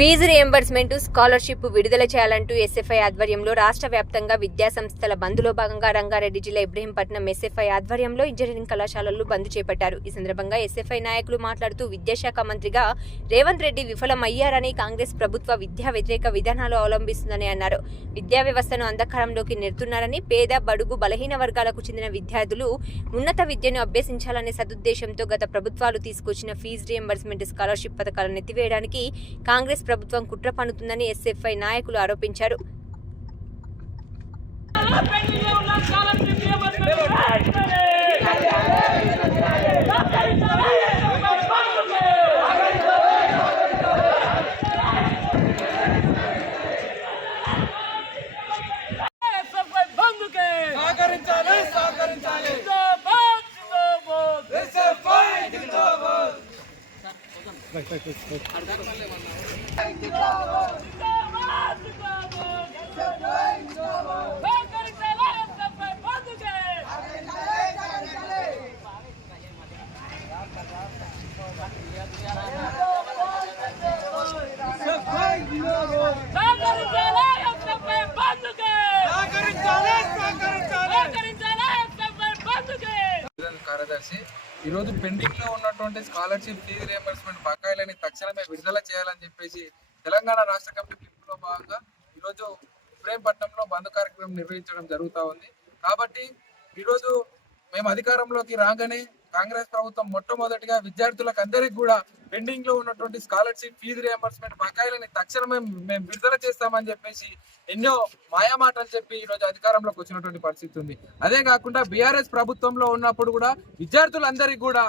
Fee reimbursement scholarship విడుదల చేయాలంటూ SFI ఆధ్వర్యంలో రాష్ట్ర వ్యాప్తంగా విద్యా సంస్థల బంద్లో భాగంగా రంగారెడ్డి జిల్లా ఇబ్రహీంపట్నం ఎస్ఎఫ్ఐ ఆధ్వర్యంలో ఇంజనీరింగ్ కళాశాలలు బంద్ చేపట్టారు. ఈ సందర్భంగా ఎస్ఎఫ్ఐ నాయకులు మాట్లాడుతూ విద్యాశాఖ మంత్రిగా రేవంత్ రెడ్డి విఫలమయ్యారని కాంగ్రెస్ ప్రభుత్వ విద్యా వ్యతిరేక విధానాలు అవలంబిస్తుందని అన్నారు. విద్యా వ్యవస్థను అంధకారంలోకి నెడుతున్నారని పేద బడుగు బలహీన వర్గాలకు చెందిన విద్యార్థులు ఉన్నత విద్యను అభ్యసించాలనే సదుద్దేశంతో గత ప్రభుత్వాలు తీసుకొచ్చిన ఫీజు రియంబర్స్మెంట్ స్కాలర్షిప్ పథకాలను ఎత్తివేయడానికి కాంగ్రెస్ ప్రభుత్వం కుట్ర పన్నుతుందని ఎస్ఎఫ్ఐ నాయకులు ఆరోపించారు. జిందాబాద్ కార్యదర్శి. ఈరోజు పెండింగ్లో ఉన్నటువంటి స్కాలర్షిప్ ఫీజు రియంబర్స్మెంట్ బకాయిలని తక్షణమే విడుదల చేయాలని చెప్పేసి తెలంగాణ రాష్ట్ర కమిటీ పిలుపులో భాగంగా ఈరోజు ఇబ్రాహీంపట్నంలో బంద్ కార్యక్రమం నిర్వహించడం జరుగుతూ ఉంది. కాబట్టి ఈరోజు మేము అధికారంలోకి రాగానే కాంగ్రెస్ ప్రభుత్వం మొట్టమొదటిగా విద్యార్థులకు అందరికీ కూడా పెండింగ్లో ఉన్నటువంటి స్కాలర్షిప్ ఫీజు రియంబర్స్మెంట్ బకాయిలని తక్షణమే మేము విడుదల చేస్తామని చెప్పేసి ఎన్నో మాయమాటలు చెప్పి ఈ రోజు అధికారంలోకి వచ్చినటువంటి పరిస్థితి ఉంది. అదే కాకుండా బీఆర్ఎస్ ప్రభుత్వంలో ఉన్నప్పుడు కూడా విద్యార్థులందరికీ కూడా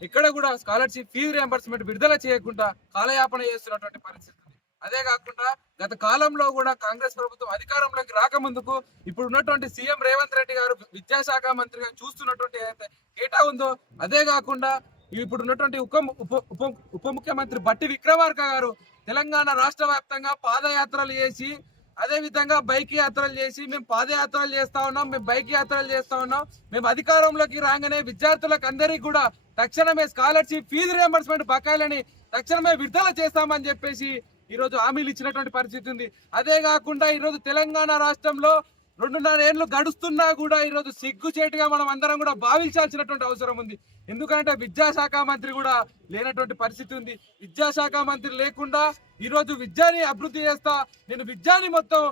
ఎక్కడ కూడా స్కాలర్షిప్ ఫీజు రియంబర్స్మెంట్ విడుదల చేయకుండా కాలయాపన చేస్తున్నటువంటి పరిస్థితి అదే కాకుండా గత కాలంలో కూడా కాంగ్రెస్ ప్రభుత్వం అధికారంలోకి రాకముందుకు ఇప్పుడు ఉన్నటువంటి సీఎం రేవంత్ రెడ్డి గారు విద్యాశాఖ మంత్రిగా చూస్తున్నటువంటి ఏదైతే కేటా ఉందో అదే కాకుండా ఇప్పుడు ఉన్నటువంటి ఉప ఉప ఉప ఉప ముఖ్యమంత్రి బట్టి విక్రమార్క గారు తెలంగాణ రాష్ట్ర వ్యాప్తంగా పాదయాత్రలు చేసి అదే విధంగా బైక్ యాత్రలు చేసి మేము పాదయాత్రలు చేస్తా ఉన్నాం మేము బైక్ యాత్రలు చేస్తా ఉన్నాం మేము అధికారంలోకి రాగానే విద్యార్థులకు అందరికీ కూడా తక్షణమే స్కాలర్షిప్ ఫీజు రియంబర్స్మెంట్ బకాయిలని తక్షణమే విడుదల చేస్తామని చెప్పేసి ఈరోజు హామీలు ఇచ్చినటువంటి పరిస్థితి ఉంది. అదే కాకుండా ఈరోజు తెలంగాణ రాష్ట్రంలో రెండున్నర ఏళ్ళు గడుస్తున్నా కూడా ఈ రోజు సిగ్గుచేటుగా మనం అందరం కూడా భావించాల్సినటువంటి అవసరం ఉంది. ఎందుకంటే విద్యాశాఖ మంత్రి కూడా లేనటువంటి పరిస్థితి ఉంది. విద్యాశాఖ మంత్రి లేకుండా ఈరోజు విద్యాని విద్యని అభివృద్ధి చేస్తా నేను విద్యాని మొత్తం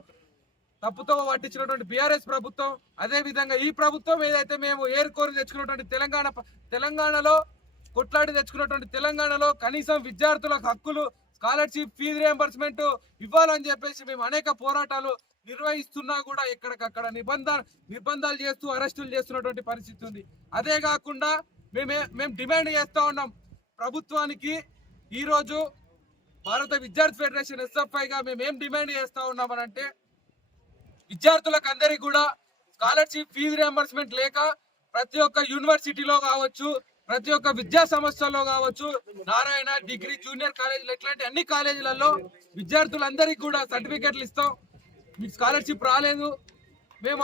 తప్పుతో పట్టించినటువంటి బీఆర్ఎస్ ప్రభుత్వం అదే విధంగా ఈ ప్రభుత్వం ఏదైతే మేము ఏరుకోరి తెచ్చుకున్నటువంటి తెలంగాణ తెలంగాణలో కొట్లాడి తెచ్చుకున్నటువంటి తెలంగాణలో కనీసం విద్యార్థులకు హక్కులు స్కాలర్షిప్ ఫీజు రియంబర్స్మెంట్ ఇవ్వాలని చెప్పేసి మేము అనేక పోరాటాలు నిర్వహిస్తున్నా కూడా ఎక్కడికక్కడ నిబంధన నిర్బంధాలు చేస్తూ అరెస్టులు చేస్తున్నటువంటి పరిస్థితి ఉంది. అదే కాకుండా మేమే మేము డిమాండ్ చేస్తూ ఉన్నాం. ప్రభుత్వానికి ఈరోజు భారత విద్యార్థి ఫెడరేషన్ ఎస్ఎఫ్ఐగా మేము ఏం డిమాండ్ చేస్తూ ఉన్నామనంటే విద్యార్థులకు అందరికీ కూడా స్కాలర్షిప్ ఫీజు రియంబర్స్మెంట్ లేక ప్రతి ఒక్క యూనివర్సిటీలో కావచ్చు ప్రతి ఒక్క విద్యా సంస్థలో కావచ్చు నారాయణ డిగ్రీ జూనియర్ కాలేజీలు ఇట్లాంటి అన్ని కాలేజీలలో విద్యార్థులందరికీ కూడా సర్టిఫికెట్లు ఇస్తాం. మీకు స్కాలర్షిప్ రాలేదు. మేము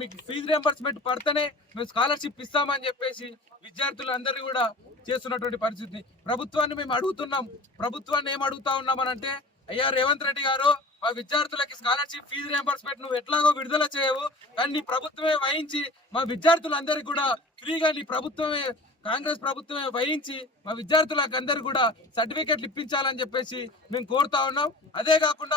మీకు ఫీజు రియంబర్స్మెంట్ పడితేనే మేము స్కాలర్షిప్ ఇస్తామని చెప్పేసి విద్యార్థులందరినీ కూడా చేస్తున్నటువంటి పరిస్థితి. ప్రభుత్వాన్ని మేము అడుగుతున్నాం. ప్రభుత్వాన్ని ఏం అడుగుతా ఉన్నామనంటే అయ్యా రేవంత్ రెడ్డి గారు మా విద్యార్థులకి స్కాలర్షిప్ ఫీజు రియంబర్స్మెంట్ నువ్వు ఎట్లాగో విడుదల చేయవు. కానీ నీ ప్రభుత్వమే వహించి మా విద్యార్థులందరికీ కూడా ఫ్రీగా నీ ప్రభుత్వమే కాంగ్రెస్ ప్రభుత్వమే వహించి మా విద్యార్థులకు అందరు కూడా సర్టిఫికెట్లు ఇప్పించాలని చెప్పేసి మేము కోరుతా ఉన్నాం. అదే కాకుండా